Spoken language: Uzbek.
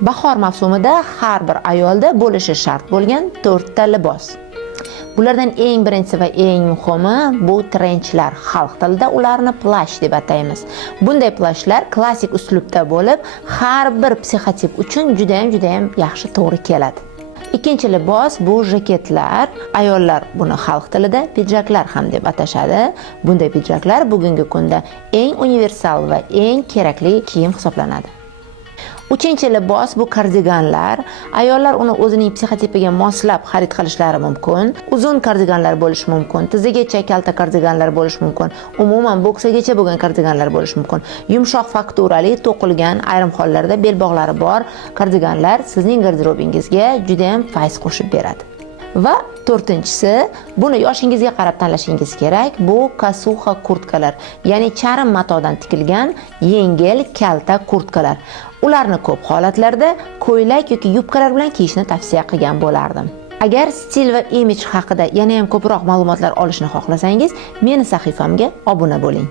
Bahor mavsumida har bir ayolda bo'lishi shart bo'lgan 4 ta libos. Bulardan eng birinchisi va eng muhimi bu trenchlar. Xalq tilida ularni plash deb ataymiz. Bunday plashlar klassik uslubda bo'lib, har bir psixotip uchun juda ham yaxshi to'g'ri keladi. Ikkinchi libos bu jaketlar. Ayollar buni xalq tilida pidjaklar ham deb atashadi. Bunday pidjaklar bugungi kunda eng universal va eng kerakli kiyim hisoblanadi. Uchinchi libos bu kardiganlar. Ayollar uni o'zining psixotipiga moslab xarid qilishlari mumkin. Uzun kardiganlar bo'lishi mumkin, tizigacha kalta kardiganlar bo'lishi mumkin, umuman bo'ksagacha bo'lgan kardiganlar bo'lishi mumkin. Yumshoq fakturali, to'qilgan, ayrim hollarda belbog'lari bor kardiganlar sizning garderobingizga juda ham fayz qo'shib beradi. Va to'rtinchisi, buni yoshingizga qarab tanlashingiz kerak. Bu kasuxa kurtkalar, ya'ni charm matodan tikilgan yengil kalta kurtkalar. Ularni ko'p holatlarda ko'ylak yoki yubkalar bilan kiyishni tavsiya qilgan bo'lardim. Agar stil va imij haqida yana ham ko'proq ma'lumotlar olishni xohlasangiz, meni sahifamga obuna bo'ling.